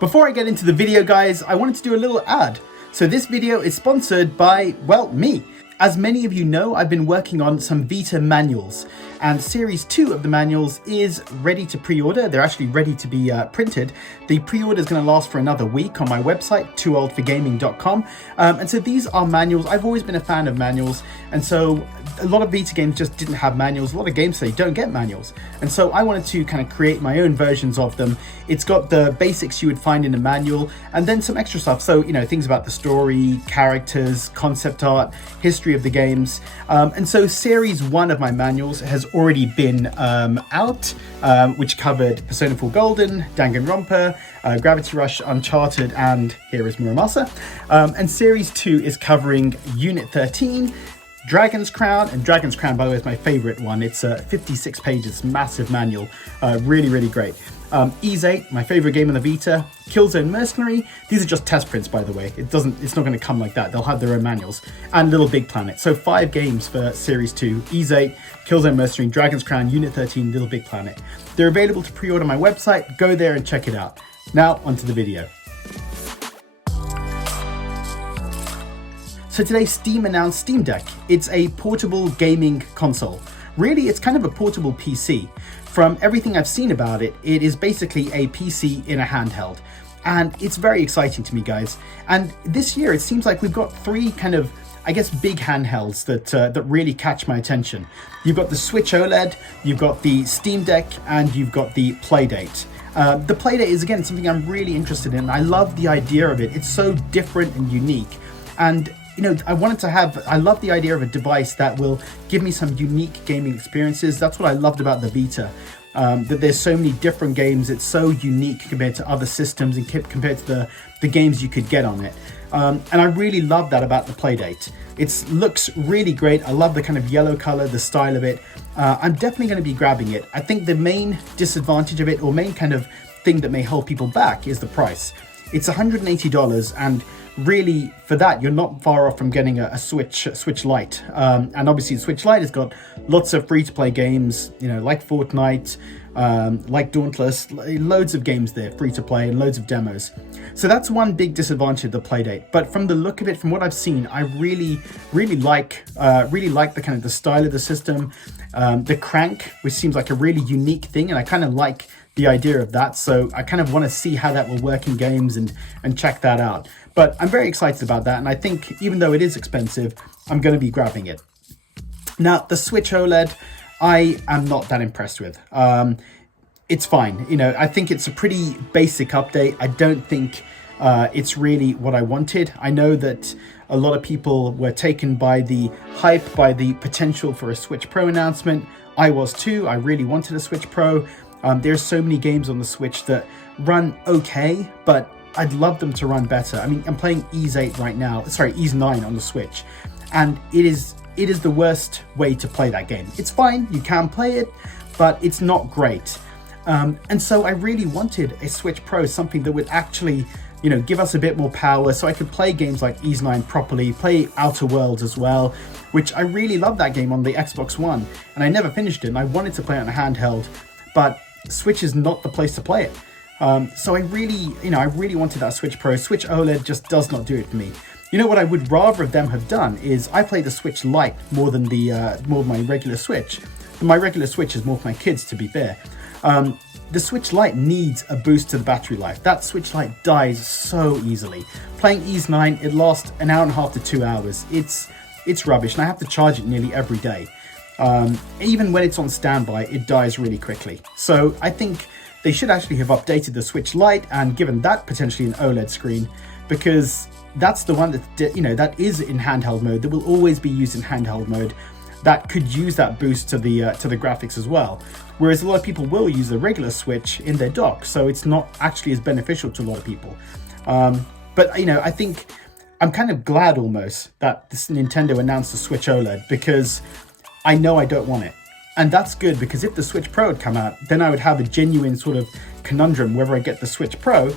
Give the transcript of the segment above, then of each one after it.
Before I get into the video, guys, I wanted to do a little ad. So this video is sponsored by, well, me. As many of you know, I've been working on some Vita manuals, and Series 2 of the manuals is ready to pre-order. They're actually ready to be printed. The pre-order is going to last for another week on my website, tooOldForGaming.com. And so these are manuals. I've always been a fan of manuals, and so a lot of Vita games just didn't have manuals. A lot of games today don't get manuals. And so I wanted to kind of create my own versions of them. It's got the basics you would find in a manual, and then some extra stuff. So, you know, things about the story, characters, concept art, history of the games. And so Series 1 of my manuals has already been out, which covered Persona 4 Golden, Danganronpa, Gravity Rush, Uncharted, and here is Muramasa. And Series 2 is covering Unit 13, Dragon's Crown, and Dragon's Crown, by the way, is my favorite one. It's 56 pages, massive manual, really, really great. Ys 8, my favorite game on the Vita, Killzone Mercenary. These are just test prints, by the way. It's not going to come like that. They'll have their own manuals. And Little Big Planet. So 5 games for Series 2, Ys 8, Killzone Mercenary, Dragon's Crown, Unit 13, Little Big Planet. They're available to pre-order on my website. Go there and check it out. Now, onto the video. So today, Steam announced Steamdeck. It's a portable gaming console. Really, it's kind of a portable PC. From everything I've seen about it, it is basically a PC in a handheld. And it's very exciting to me, guys. And this year, it seems like we've got 3 kind of, I guess, big handhelds that really catch my attention. You've got the Switch OLED, you've got the Steamdeck, and you've got the Playdate. The Playdate is, again, something I'm really interested in. I love the idea of it. It's so different and unique. And you know, I love the idea of a device that will give me some unique gaming experiences. That's what I loved about the Vita, that there's so many different games. It's so unique compared to other systems and compared to the games you could get on it. And I really love that about the Playdate. It looks really great. I love the kind of yellow color, the style of it. I'm definitely going to be grabbing it. I think the main disadvantage of it, or main kind of thing that may hold people back, is the price. It's $180, and really, for that, you're not far off from getting a Switch Lite. And obviously, the Switch Lite has got lots of free-to-play games, you know, like Fortnite, like Dauntless, loads of games there, free-to-play, and loads of demos. So that's one big disadvantage of the Playdate. But from the look of it, from what I've seen, I really like the kind of the style of the system, the crank, which seems like a really unique thing, and I kind of like the idea of that. So I kind of want to see how that will work in games and check that out. But I'm very excited about that, and I think even though it is expensive, I'm going to be grabbing it. Now, the Switch OLED, I am not that impressed with. It's fine. You know, I think it's a pretty basic update. I don't think it's really what I wanted. I know that a lot of people were taken by the hype, by the potential for a Switch Pro announcement. I was too. I really wanted a Switch Pro. There's so many games on the Switch that run okay, but I'd love them to run better. I mean, I'm playing Ys 8 right now, Ys 9 on the Switch, and it is the worst way to play that game. It's fine, you can play it, but it's not great. And so I really wanted a Switch Pro, something that would actually, you know, give us a bit more power so I could play games like Ys 9 properly, play Outer Worlds as well, which I really love that game on the Xbox One, and I never finished it, and I wanted to play it on a handheld, but Switch is not the place to play it. So I really wanted that Switch Pro. Switch OLED just does not do it for me. You know what I would rather of them have done is I play the Switch Lite more than my regular Switch. My regular Switch is more for my kids, to be fair. The Switch Lite needs a boost to the battery life. That Switch Lite dies so easily. Playing Ys 9, it lasts an hour and a half to 2 hours. It's rubbish, and I have to charge it nearly every day. Even when it's on standby, it dies really quickly. So I think they should actually have updated the Switch Lite and given that potentially an OLED screen, because that's the one that is in handheld mode, that will always be used in handheld mode, that could use that boost to the graphics as well. Whereas a lot of people will use the regular Switch in their dock, so it's not actually as beneficial to a lot of people. But you know, I think I'm kind of glad almost that this Nintendo announced the Switch OLED, because I know I don't want it. And that's good, because if the Switch Pro had come out, then I would have a genuine sort of conundrum whether I get the Switch Pro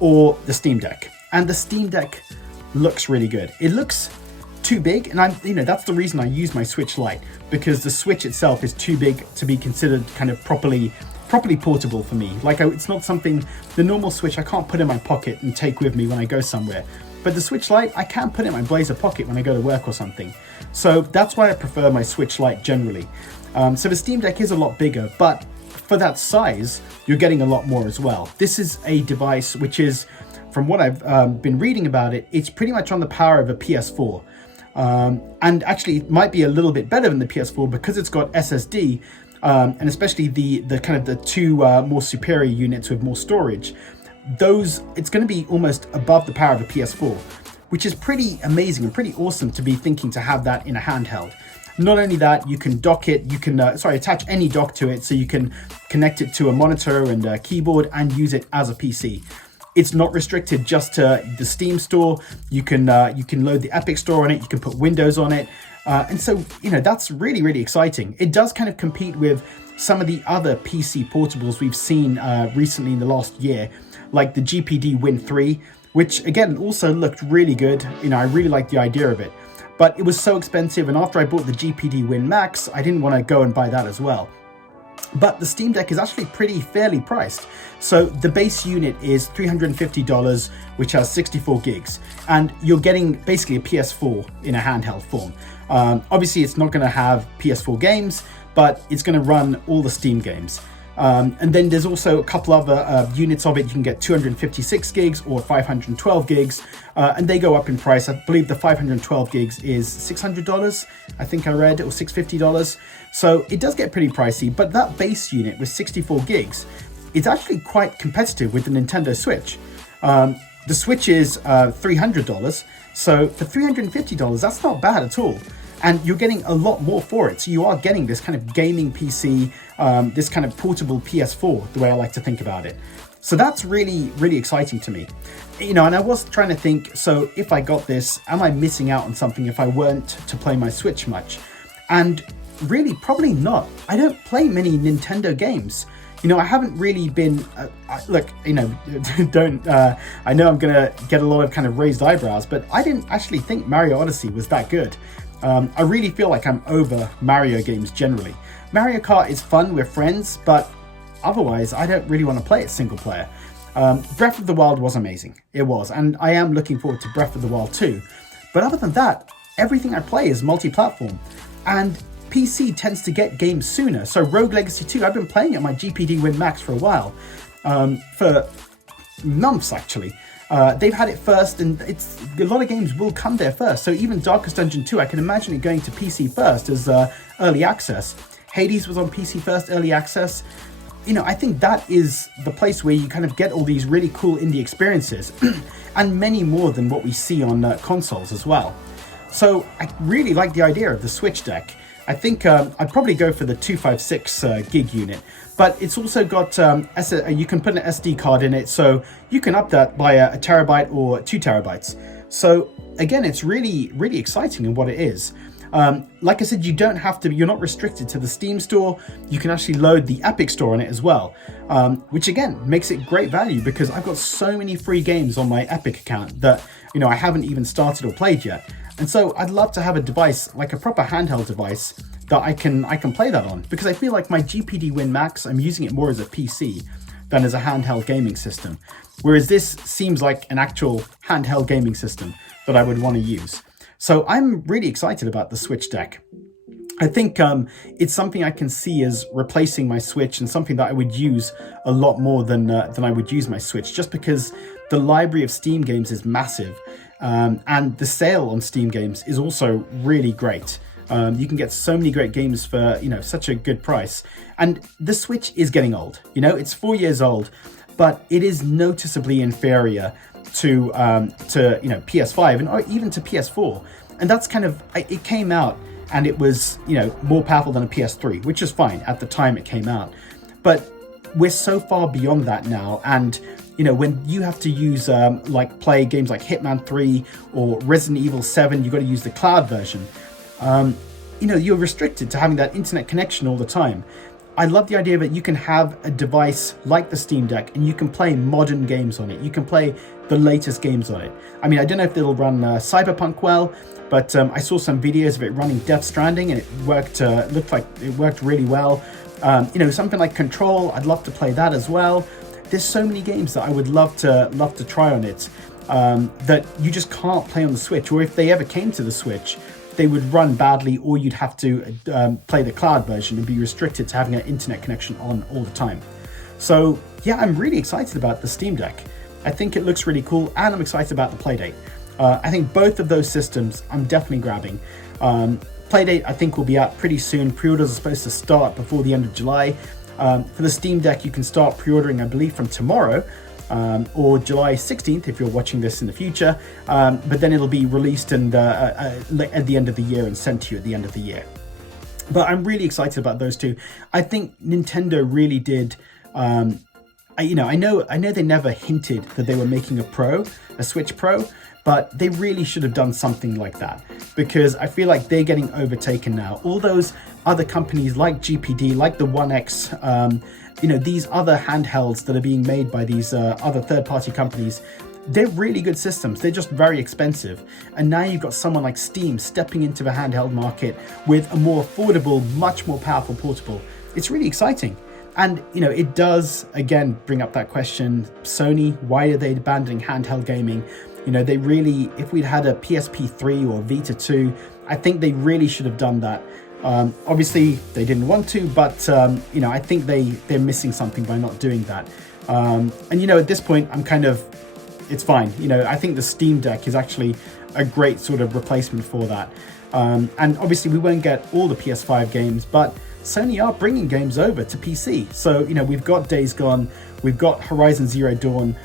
or the Steam Deck. And the Steam Deck looks really good. It looks too big, and that's the reason I use my Switch Lite, because the Switch itself is too big to be considered kind of properly properly portable for me. Like it's not something, the normal Switch I can't put in my pocket and take with me when I go somewhere. But the Switch Lite, I can put in my blazer pocket when I go to work or something. So that's why I prefer my Switch Lite generally. So the Steam Deck is a lot bigger, but for that size, you're getting a lot more as well. This is a device which is, from what I've been reading about it, it's pretty much on the power of a PS4. And actually it might be a little bit better than the PS4 because it's got SSD, and especially the kind of the two more superior units with more storage. It's going to be almost above the power of a PS4, which is pretty amazing and pretty awesome to be thinking to have that in a handheld. Not only that, you can dock it, you can attach any dock to it, so you can connect it to a monitor and a keyboard and use it as a PC. It's not restricted just to the Steam store. You can load the Epic Store on it. You can put Windows on it, and so that's really, really exciting. It does kind of compete with some of the other PC portables we've seen recently in the last year, like the GPD Win 3, which again also looked really good. I really liked the idea of it, but it was so expensive, and after I bought the GPD Win Max, I didn't want to go and buy that as well. But the Steam Deck is actually fairly priced. So the base unit is $350, which has 64 gigs, and you're getting basically a PS4 in a handheld form. Obviously, it's not going to have PS4 games, but it's going to run all the Steam games. And then there's also a couple other units of it. You can get 256 gigs or 512 gigs, and they go up in price. I believe the 512 gigs is $600, I think I read, or $650. So it does get pretty pricey, but that base unit with 64 gigs is actually quite competitive with the Nintendo Switch. The Switch is $300, so for $350, that's not bad at all. And you're getting a lot more for it. So you are getting this kind of gaming PC, this kind of portable PS4, the way I like to think about it. So that's really, really exciting to me. And I was trying to think, so if I got this, am I missing out on something if I weren't to play my Switch much? And really, probably not. I don't play many Nintendo games. I haven't really been, look, don't, I know I'm gonna get a lot of kind of raised eyebrows, but I didn't actually think Mario Odyssey was that good. I really feel like I'm over Mario games generally. Mario Kart is fun with friends, but otherwise I don't really want to play it single player. Breath of the Wild was amazing. It was, and I am looking forward to Breath of the Wild 2. But other than that, everything I play is multi-platform, and PC tends to get games sooner. So Rogue Legacy 2, I've been playing it on my GPD Win Max for a while, for months actually. They've had it first, and a lot of games will come there first. So even Darkest Dungeon 2, I can imagine it going to PC first as early access. Hades was on PC first, early access. I think that is the place where you kind of get all these really cool indie experiences, and many more than what we see on consoles as well. So I really like the idea of the Switch Deck. I think I'd probably go for the 256 gig unit, but it's also got, you can put an SD card in it, so you can up that by a terabyte or 2 terabytes. So again, it's really, really exciting in what it is. Like I said, you're not restricted to the Steam store. You can actually load the Epic Store on it as well, which again makes it great value because I've got so many free games on my Epic account that I haven't even started or played yet. And so I'd love to have a device, like a proper handheld device, that I can play that on, because I feel like my GPD Win Max, I'm using it more as a PC than as a handheld gaming system, whereas this seems like an actual handheld gaming system that I would want to use. So I'm really excited about the Switch Deck. I think it's something I can see as replacing my Switch, and something that I would use a lot more than I would use my Switch, just because the library of Steam games is massive. And the sale on Steam games is also really great. You can get so many great games for such a good price. And the Switch is getting old. It's 4 years old, but it is noticeably inferior to PS5 and or even to PS4. And that's kind of, it came out and it was more powerful than a PS3, which is fine at the time it came out. But we're so far beyond that now, and when you have to use play games like Hitman 3 or Resident Evil 7, you've got to use the cloud version. You're restricted to having that internet connection all the time. I love the idea that you can have a device like the Steam Deck and you can play modern games on it. You can play the latest games on it. I mean, I don't know if it'll run Cyberpunk well, but I saw some videos of it running Death Stranding, and it worked. Looked like it worked really well. You know, something like Control, I'd love to play that as well. There's so many games that I would love to try on it that you just can't play on the Switch, or if they ever came to the Switch, they would run badly, or you'd have to play the cloud version and be restricted to having an internet connection on all the time. So yeah, I'm really excited about the Steam Deck. I think it looks really cool, and I'm excited about the Playdate. I think both of those systems I'm definitely grabbing. Playdate I think will be out pretty soon. Pre-orders are supposed to start before the end of July. For the Steam Deck, you can start pre-ordering, I believe, from tomorrow, or July 16th if you're watching this in the future, but then it'll be released and at the end of the year and sent to you at the end of the year. But I'm really excited about those two. I think Nintendo really did. I know they never hinted that they were making a Switch Pro, but they really should have done something like that, because I feel like they're getting overtaken now. All those other companies like GPD, like the One X, these other handhelds that are being made by these other third-party companies, they're really good systems. They're just very expensive. And now you've got someone like Steam stepping into the handheld market with a more affordable, much more powerful portable. It's really exciting. And, it does, again, bring up that question, Sony, why are they abandoning handheld gaming? They really, if we'd had a PSP 3 or Vita 2, I think they really should have done that. Obviously, they didn't want to, but, I think they're missing something by not doing that. At this point, it's fine. I think the Steam Deck is actually a great sort of replacement for that. And obviously, we won't get all the PS5 games, but Sony are bringing games over to PC. So, we've got Days Gone, we've got Horizon Zero Dawn.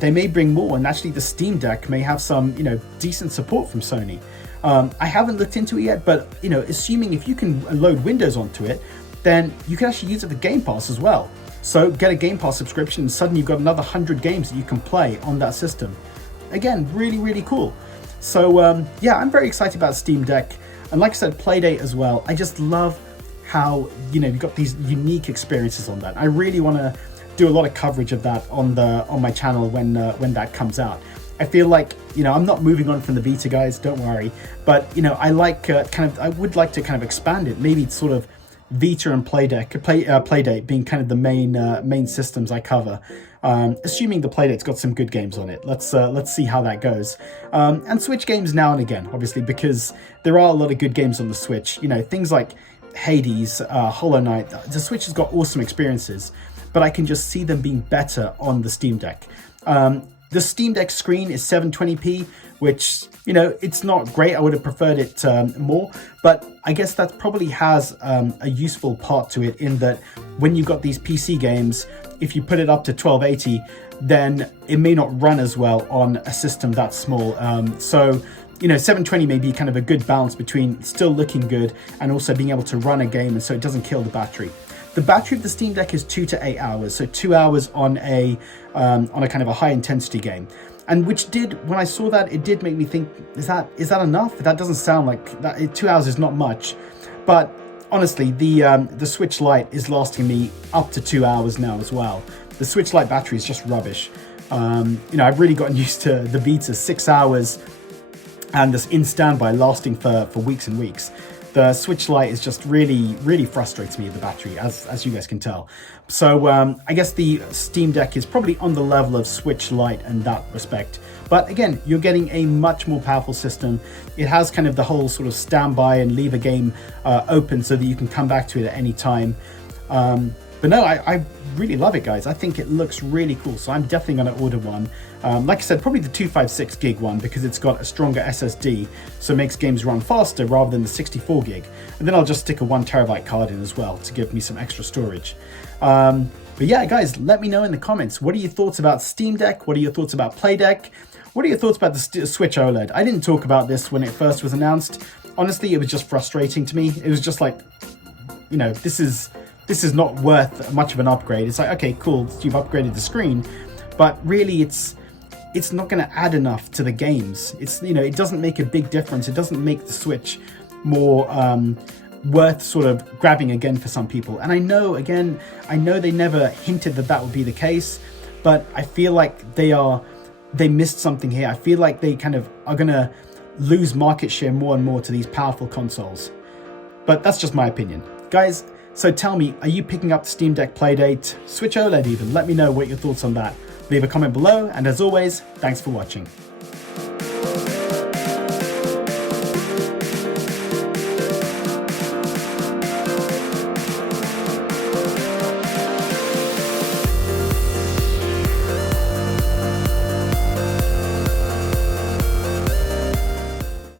They may bring more, and actually the Steam Deck may have some, decent support from Sony. I haven't looked into it yet, but, assuming if you can load Windows onto it, then you can actually use it for Game Pass as well. So get a Game Pass subscription, and suddenly you've got another 100 games that you can play on that system. Again, really, really cool. So, yeah, I'm very excited about Steam Deck. And like I said, Playdate as well. I just love how, you've got these unique experiences on that. I really want to do a lot of coverage of that on my channel when that comes out. I feel like, I'm not moving on from the Vita, guys, don't worry. But, I like I would like to kind of expand it. Maybe it's sort of Vita and Playdate being kind of the main systems I cover. Assuming the Playdate's got some good games on it. Let's see how that goes. And Switch games now and again, obviously, because there are a lot of good games on the Switch. Things like Hades, Hollow Knight. The Switch has got awesome experiences, but I can just see them being better on the Steam Deck. The Steam Deck screen is 720p, which, it's not great. I would have preferred it more, but I guess that probably has a useful part to it, in that when you've got these PC games, if you put it up to 1280, then it may not run as well on a system that small. So 720 may be kind of a good balance between still looking good and also being able to run a game, and so it doesn't kill the battery. The battery of the Steam Deck is 2 to 8 hours, so 2 hours on a kind of a high intensity game. And which when I saw that, it did make me think, is that enough? That doesn't sound like that. 2 hours is not much, but honestly, the Switch Lite is lasting me up to 2 hours now as well. The Switch Lite battery is just rubbish. I've really gotten used to the Vita 6 hours and this in standby lasting for weeks and weeks. The Switch Lite is just really, really frustrates me, the battery, as you guys can tell. So I guess the Steam Deck is probably on the level of Switch Lite in that respect. But again, you're getting a much more powerful system. It has kind of the whole sort of standby and leave a game open so that you can come back to it at any time. But no, I really love it, guys. I think it looks really cool, so I'm definitely going to order one. Like I said, probably the 256 gig one, because it's got a stronger SSD, so it makes games run faster rather than the 64 gig. And then I'll just stick a 1 terabyte card in as well to give me some extra storage. But yeah, guys, let me know in the comments. What are your thoughts about Steam Deck? What are your thoughts about Playdate? What are your thoughts about the Switch OLED? I didn't talk about this when it first was announced. Honestly, it was just frustrating to me. It was just like, this is not worth much of an upgrade. It's like, okay, cool, you've upgraded the screen, but really it's not going to add enough to the games. It doesn't make a big difference. It doesn't make the Switch more worth sort of grabbing again for some people. And I know they never hinted that would be the case, but I feel like they missed something here. I feel like they kind of are going to lose market share more and more to these powerful consoles. But that's just my opinion. Guys, So tell me, are you picking up the Steam Deck Playdate? Switch OLED even, let me know what your thoughts on that. Leave a comment below, and as always, thanks for watching.